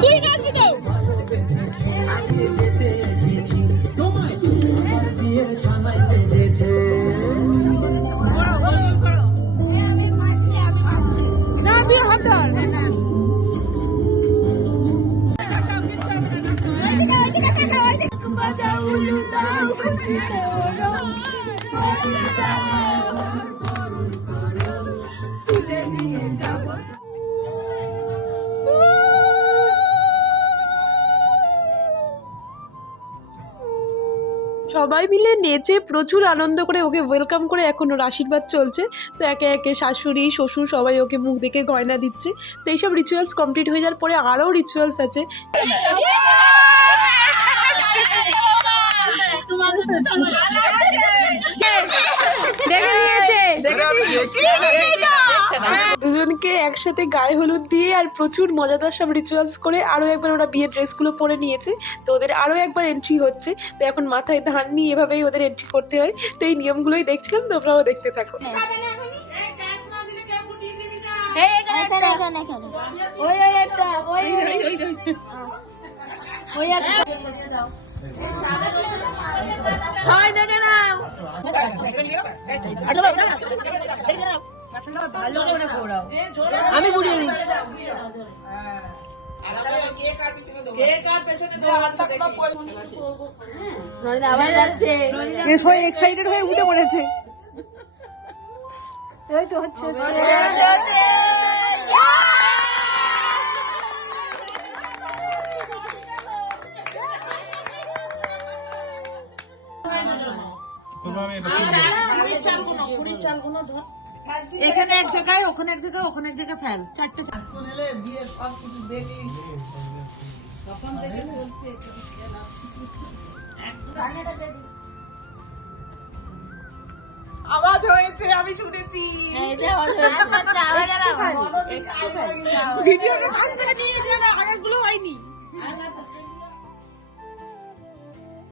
তুই নাচবি তো? না তুই হাত ধর। সবাই মিলে নেচে প্রচুর আনন্দ করে ওকে ওয়েলকাম করে এখন ওর আশীর্বাদ চলছে। তো একে একে শাশুড়ি শ্বশুর সবাই ওকে মুখ দেখে গয়না দিচ্ছে। তো এইসব রিচুয়ালস কমপ্লিট হয়ে যাওয়ার পরে আরও রিচুয়ালস আছে। দুজনকে একসাথে গায়ে হলুদ দিয়ে আর প্রচুর মজাদার সব রিচুয়ালস করে আরও একবার ওরা বিয়ের ড্রেসগুলো পরে নিয়েছে। তো ওদের আরও একবার এন্ট্রি হচ্ছে। তো এখন মাথায় ধান নিয়ে এভাবেই ওদের এন্ট্রি করতে হয়। তো এই নিয়মগুলোই দেখছিলাম, তোমরাও দেখতে থাকো। আমি ঘুরিয়ে দিই। এক্সাইটেড হয়ে উঠে পড়েছে। এই তো হচ্ছে এখানে এক জায়গায়, ওখানে এক জায়গায়, ওখানে এক জায়গায় ফেল। চারটে আওয়াজ হয়েছে, আমি শুনেছি। ভিডিওটা আগেরগুলো হয়নি।